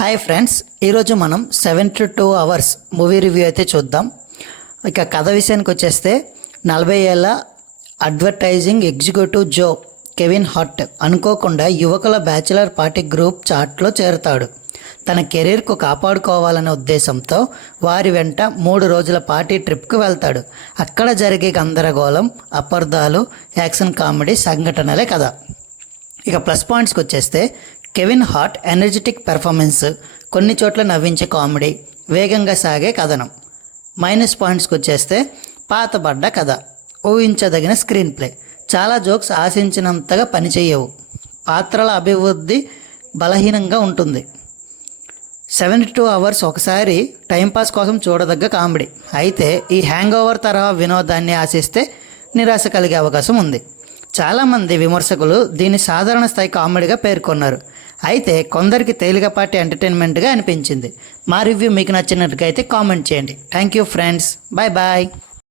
Hi friends, ఈరోజు మనం 72 hours movie review అయితే చూద్దాం. ఇక కథ విషయానికి వచ్చేస్తే 40 ఏళ్ళ అడ్వర్టైజింగ్ ఎగ్జిక్యూటివ్ జో కెవిన్ హార్ట్ అనుకోకుండా యువకుల బ్యాచిలర్ పార్టీ గ్రూప్ చాట్లో చేరుతాడు. తన కెరీర్కు కాపాడుకోవాలనే ఉద్దేశంతో వారి వెంట 3 రోజుల పార్టీ ట్రిప్కి వెళ్తాడు. అక్కడ జరిగే గందరగోళం, అపార్థాలు, యాక్షన్ కామెడీ సంఘటనలే కథ. ఇక ప్లస్ పాయింట్స్కి వచ్చేస్తే కెవిన్ హార్ట్ ఎనర్జెటిక్ పెర్ఫార్మెన్స్, కొన్ని చోట్ల నవ్వించే కామెడీ, వేగంగా సాగే కథనం. మైనస్ పాయింట్స్కి వచ్చేస్తే పాతబడ్డ కథ, ఊహించదగిన స్క్రీన్ ప్లే, చాలా జోక్స్ ఆశించినంతగా పనిచేయవు, పాత్రల అభివృద్ధి బలహీనంగా ఉంటుంది. 72 అవర్స్ ఒకసారి టైంపాస్ కోసం చూడదగ్గ కామెడీ. అయితే ఈ హ్యాంగ్ ఓవర్ తరహా వినోదాన్ని ఆశిస్తే నిరాశ కలిగే అవకాశం ఉంది. చాలామంది విమర్శకులు దీన్ని సాధారణ స్థాయి కామెడీగా పేర్కొన్నారు. అయితే కొందరికి తేలికపాటి ఎంటర్టైన్మెంట్గా అనిపించింది. మా రివ్యూ మీకు నచ్చినట్టుగా అయితే కామెంట్ చేయండి. Thank you friends, bye bye.